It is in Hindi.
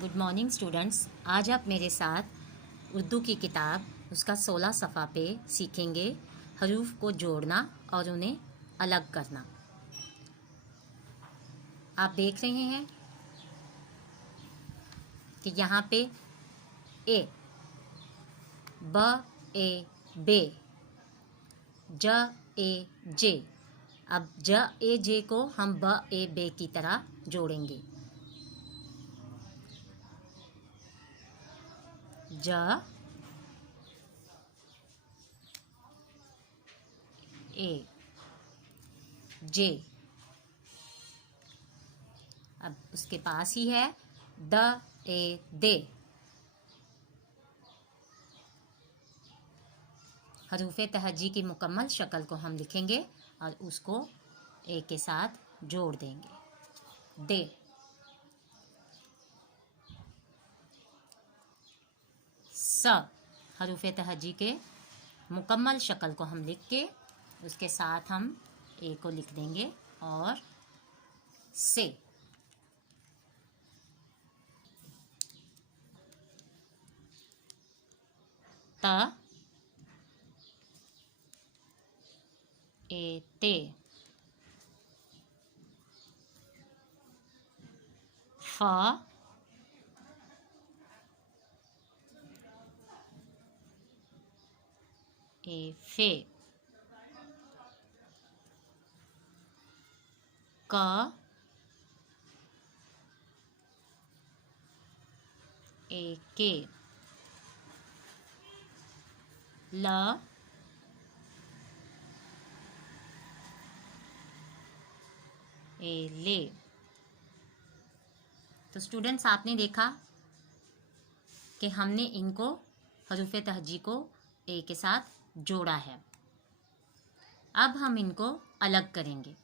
Good morning students. आज आप मेरे साथ उर्दू की किताब उसका 16 सफ़ा पे सीखेंगे हरूफ को जोड़ना और उन्हें अलग करना। आप देख रहे हैं कि यहाँ पे ए, ब ए बे, ज ए जे। अब ज ए जे को हम ब ए बे की तरह जोड़ेंगे। ज ए जे। अब उसके पास ही है द ए दे। हरूफ तहजी की मुकम्मल शक्ल को हम लिखेंगे और उसको ए के साथ जोड़ देंगे। दे, स। हरूफ तहजी के मुकम्मल शक्ल को हम लिख के उसके साथ हम ए को लिख देंगे और से। त ए ते। फ ए फे। क ए के। ल ए ले। तो स्टूडेंट्स, आपने देखा कि हमने इनको हरूफ तहजी को ए के साथ जोड़ा है। अब हम इनको अलग करेंगे।